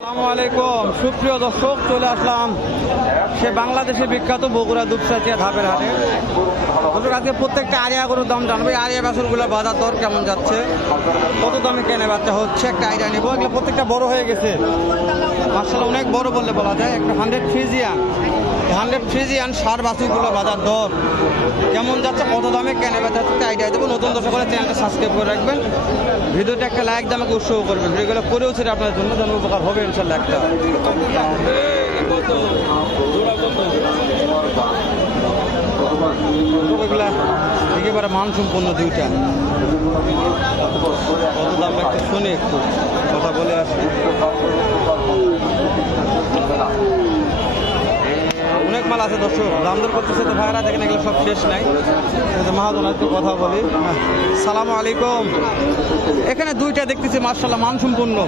আসসালামু আলাইকুম সুপ্রিয় দর্শক, চলে আসলাম সে বাংলাদেশে বিখ্যাত বগুড়া দুপচাচিয়া ধাপের হাটে। দর্শক, আজকে প্রত্যেকটা আরিয়া গরুর দাম জানবে। আরিয়া বাছুরগুলো বাজার দর কেমন যাচ্ছে, কত দামে কেনে বাচ্চা হচ্ছে, একটা আইডিয়া নিবো। এগুলো প্রত্যেকটা বড় হয়ে গেছে মাশাআল্লাহ, অনেক বড় বললে বলা যায়। একটা 100 ফ্রিজিয়ান সার বাছুরগুলো বাজার দর কেমন যাচ্ছে, কত দামে কেনে বাচ্চা হচ্ছে আইডিয়া দেবো। নতুন দর্শক হলে চ্যানেলটা সাবস্ক্রাইব করে রাখবেন, ভিডিওটা একটা লাইক দিয়ে আমাকে উৎসাহ করবেন। ভিডিওগুলো করেও ছিল আপনার জন্য যেন উপকার হবে ইনশাল্লাহ। একটা একেবারে মানসম্পন্ন দুইটা, কত দাম একটু শুনে একটু কথা বলে আসি। অনেক মাল আছে দর্শক, দাম দর করতেছে তো ভাইরা, দেখেন এগুলো সব শেষ নাই। মাহাজন একটু কথা বলি। সালামু আলাইকুম। এখানে দুইটা দেখতেছি মাশাআল্লাহ মানসম্পন্ন।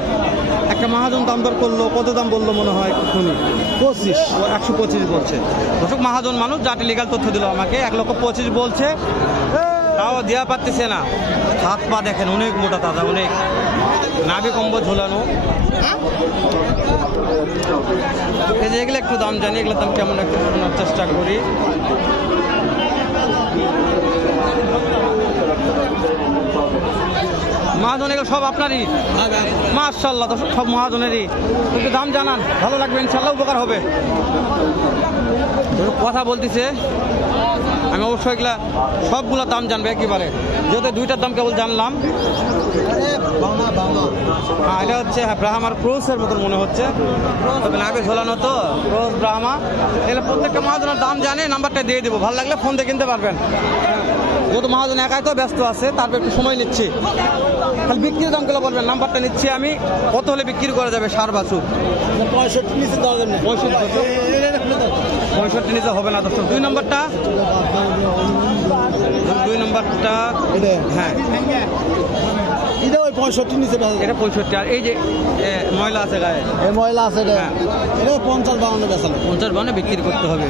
একটা মাহাজন দাম দর করলো, কত দাম বললো মনে হয় শুনি? 125 বলছে দর্শক। মাহাজন মানুষ যাটি লিগাল তথ্য দিল আমাকে, 1,25,000 বলছে, তাও দেওয়া পারতেছে না। হাত পা দেখেন অনেক মোটা তাজা, অনেক নাভি কম্বল ঝোলানো। এই যে এগুলো একটু দাম জানি, এগুলোর দাম কেমন একটু শোনার চেষ্টা করি। মহাজন এগুলো সব আপনারই মাশাআল্লাহ দর্শক, সব মহাজনেরই। একটু দাম জানান, ভালো লাগবে ইনশাআল্লাহ, উপকার হবে। কথা বলতেছে, আমি অবশ্যই এগুলা সবগুলো দাম জানবে একেবারে, যেহেতু দুইটার দাম কেবল জানলাম। এটা হচ্ছে ব্রাহ্মার ক্রোসের মতন মনে হচ্ছে, তবে নাভি ঝোলানো তো ক্রোস ব্রাহ্মা। এগুলো প্রত্যেকটা মহাজনের দাম জানে, নাম্বারটা দিয়ে দেবো, ভালো লাগলে ফোন দিয়ে কিনতে পারবেন। যেহেতু মহাজন একাই তো ব্যস্ত আছে, তারপর একটু সময় নিচ্ছি। তাহলে বিক্রির দামগুলো বলবেন, নাম্বারটা নিচ্ছি আমি। কত হলে বিক্রি করা যাবে সার বাছুর? 65 নিচে দেওয়া যাবে না। 65 নিচে হবে না দর্শক। দুই নম্বরটা হ্যাঁ, এটা ওই 65 নিচে দেওয়া যাবে। এটা 65। আর এই যে ময়লা আছে গায়ে, এই ময়লা আছে এটা। হ্যাঁ। এটা 50-52 বেচালে। 50 বিক্রি করতে হবে।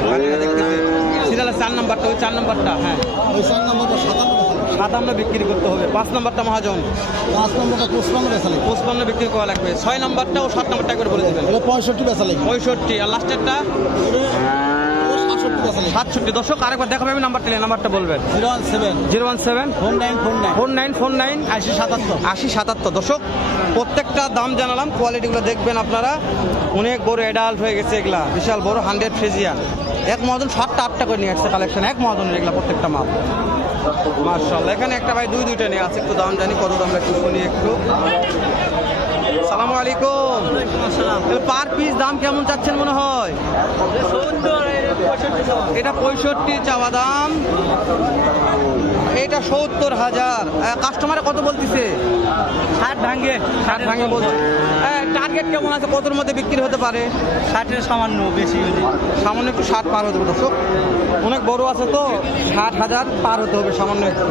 সিরিয়ালের 4 নম্বরটা, ওই 4 নম্বরটা হ্যাঁ, ওই 4 নম্বরটা 57 বেচালে। 57 বিক্রি করতে হবে। 5 নম্বরটা মহাজন, 5 নম্বরটা 55 বেচালে। 55 বিক্রি করা লাগবে। 6 নম্বরটা ও 7 নম্বরটা করে বলে দেবেন। এটা 65 বেচালে। 65। আর লাস্টেরটা 67 বেচালে। 67। দর্শক আরেকবার দেখাবে, আমি নাম্বারটা বলবেন। 017 017 49 80 77। দর্শক প্রত্যেকটা দাম জানালাম, কোয়ালিটিগুলো দেখবেন আপনারা। অনেক বড় অ্যাডাল্ট হয়ে গেছে এগুলা, বিশাল বড় 100 ফ্রিজিয়ান। এক মহাজন 7টা 8টা করে নিয়ে আসছে কালেকশন, এক মহাজনের এগুলা প্রত্যেকটা মাল মাশাআল্লাহ। এখানে একটা ভাই দুইটা নিয়ে আছে, একটু দাম জানি, কত দাম একটু শুনি একটু। সালামু আলাইকুম। পার পিস দাম কেমন চাচ্ছেন মনে হয়? এটা 65 চাওয়া দাম, এটা 70,000। কাস্টমারে কত বলতেছে? 60 ভাঙে বলছে। টার্গেট কেমন আছে, কতর মধ্যে বিক্রি হতে পারে? 60 সামান্য বেশি হলে সামান্য একটু 60 পার হতে হবে দর্শক, অনেক বড় আছে তো, 60,000 পার হতে হবে সামান্য একটু।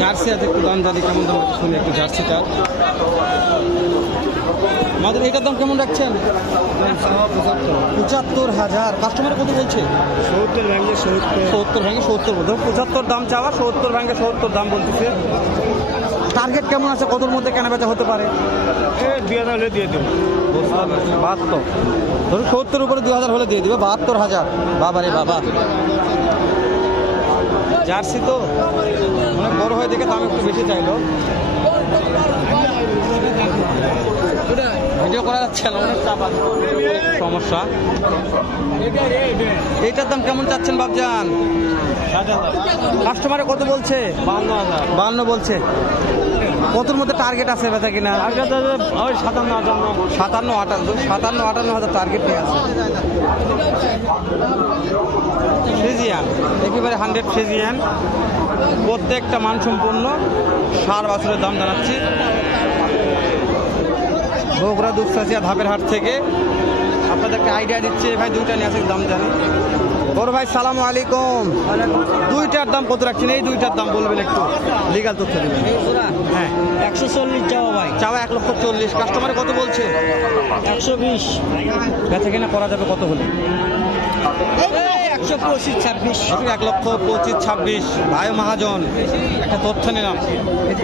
জার্সি আছে, একটু দাম জানি কেমন দাম শুনি একটু জার্সিটা। আমাদের এটার দাম কেমন রাখছেন? 75,000। কাস্টমার কত বলছে? 70 ভাঙে 70 বলতে 75 দাম চাওয়া, 70 দাম বলতেছে। টার্গেট কেমন আছে, কতর মধ্যে কেনা বেচা হতে পারে? 2000 হলে দিয়ে দেব। 72 ধরুন, 70 উপরে 2000 হলে দিয়ে দিবে। 72,000। বাবা রে বাবা, জার্সি তো অনেক বড় হয়ে দেখে দাম একটু বেশি চাইলো। ভিডিও করা যাচ্ছে না, অনেক চাপ আছে, সমস্যা। এইটার দাম কেমন চাচ্ছেন বাবজান? কাস্টমারে কত বলছে? 52 বলছে। কতর মধ্যে টার্গেট আছে বেচা কিনা? 57-58 টার্গেট নিয়ে আছে। ফ্রিজিয়ান একেবারে 100 ফ্রিজিয়ান, প্রত্যেকটা মানসম্পন্ন সার বাছুরের দাম জানাচ্ছি বগুড়া দুপচাচিয়া ধাপের হাট থেকে। আপনাদেরকে আইডিয়া দিচ্ছি, ভাই দুইটা নিয়ে আছে, দাম জানি। বড় ভাই সালামু আলাইকুম। দুইটার দাম কত রাখছেন? এই দুইটার দাম বলবেন একটু, লিগাল তথ্য দেবেন। হ্যাঁ, 140 চাওয়া ভাই। চাওয়া 1,40,000। কাস্টমারে কত বলছে? 120। বেচা কিনা করা যাবে কত হলে? 125-26 1,25,26 ভাই মহাজন একটা তথ্য নিলাম।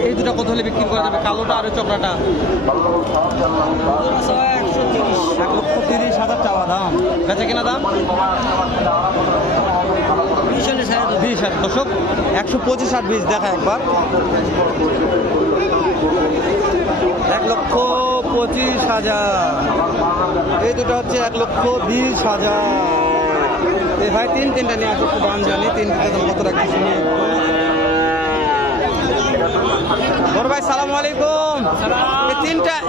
এই দুটো কত হলে বিক্রি করা যাবে? কালোটা আর চক্রাটা 1,30,000 চাওয়া দাম, বেচা কেনা দাম 20,000। দর্শক 125,20 দেখা একবার, 1,25,000। এই দুটো হচ্ছে 1,20,000। এই ভাই তিনটা নিয়ে আসো, একটু দাম জানি। তিনটা দাম কত রাখছি শুনি। বড় ভাই সালাম আলাইকুম।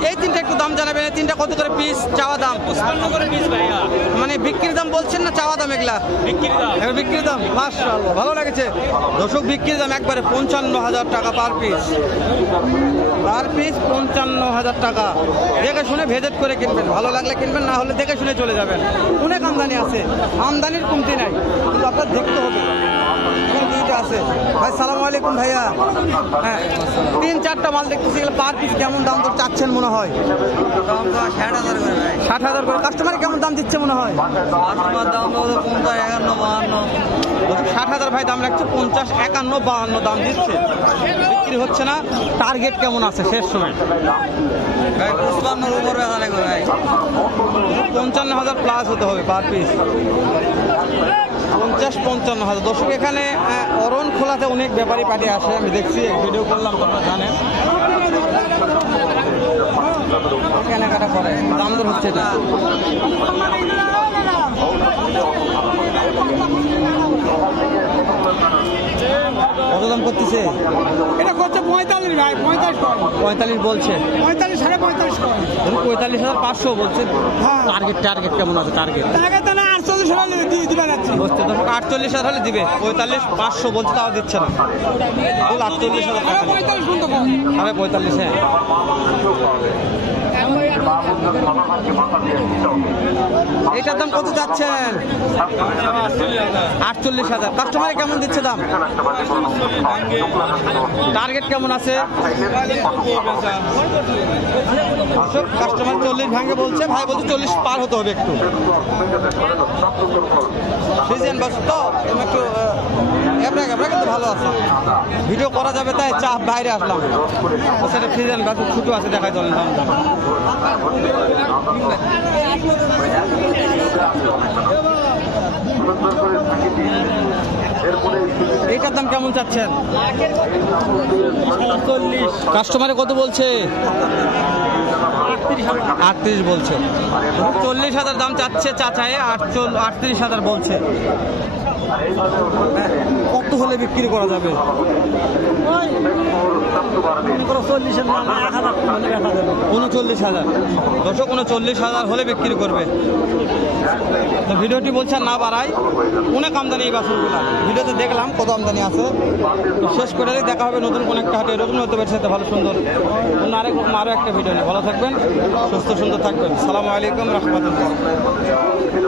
এই তিনটা একটু দাম জানাবেন। এই তিনটা কত করে পিস চাওয়া দাম? 55 করে পিস ভাইয়া। মানে বিক্রির দাম বলছেন না চাওয়া দাম? এগুলা বিক্রির দাম। এবার বিক্রির দাম মাশাআল্লাহ ভালো লাগছে। দর্শক বিক্রির দাম একবারে 55,000 টাকা পার পিস। 55,000 টাকা। দেখে শুনে ভেজেট করে কিনবেন, ভালো লাগলে কিনবেন, না হলে দেখে শুনে চলে যাবেন। অনেক আমদানি আছে, আমদানির কমতি নাই, কিন্তু আপনার দেখতে হবে। এখানে দুইটা আছে ভাই। সালাম আলাইকুম ভাইয়া। হ্যাঁ 3-4টা মাল দেখতেছি, এগুলো পার পিস কেমন দাম তো চাচ্ছেন মনে হয়? 60,000 করে। কাস্টমার কেমন দাম দিচ্ছে মনে হয়? 60,000 ভাই দাম রাখছে, 50, 51, 52 দাম দিচ্ছে, বিক্রি হচ্ছে না। টার্গেট কেমন আছে শেষ সময়? 55,000 প্লাস হতে হবে পার পিস। 50-55,000। দর্শক এখানে অরণ খোলাতে অনেক ব্যাপারী পার্টি আসে, আমি দেখছি, ভিডিও করলাম, তোমরা জানেন। কেনাকাটা করে, দাম দর হচ্ছে এটা। কত দাম করতেছে? এটা করছে 45 ভাই, 45 বলছে। 45 45.5 করে। 45,500 বলছে। হ্যাঁ। টার্গেট কেমন আছে? টার্গেট টাকা তো না 48 হলে দিবে যাচ্ছে। বুঝতে দর্শক 48,000 হলে দিবে। 45,500 বলছে, তাও দিচ্ছে না। 48,000 টাকা। 45 পর্যন্ত কম। 45,000। হ্যাঁ এইটার দাম কত যাচ্ছেন? 48,000। কাস্টমারে কেমন দিচ্ছে দাম? টার্গেট কেমন আছে? কাস্টমার 40 ভাঙে বলছে, ভাই বলছে 40 পার হতে হবে একটু। সিজন বাস তো একটু আমরা কিন্তু ভালো আছে, ভিডিও করা যাবে তাই চাপ বাইরে আসলাম। সেটা সিজন বাস ছোটো আছে, দেখাই চলেন দাম। এইটার দাম কেমন চাচ্ছেন? 40। কাস্টমারে কত বলছে? 38 বলছে। 40,000 দাম চাচ্ছে চাচায়, 38,000 বলছে। কত হলে বিক্রি করা যাবে? 39,000। দর্শক 39,000 হলে বিক্রি করবে। তো ভিডিওটি বলছে না বাড়াই, অনেক আমদানি এই বাসনগুলো ভিডিওতে দেখলাম কত আমদানি আছে। তো শেষ করে দেখা হবে নতুন কোন একটা হাটে, এরকম হতে পারছে ভালো সুন্দর অন্য আরও একটা ভিডিও নিয়ে। ভালো থাকবেন, সুস্থ সুন্দর থাকবেন। সালামু আলাইকুম রহমতুল্লাহ।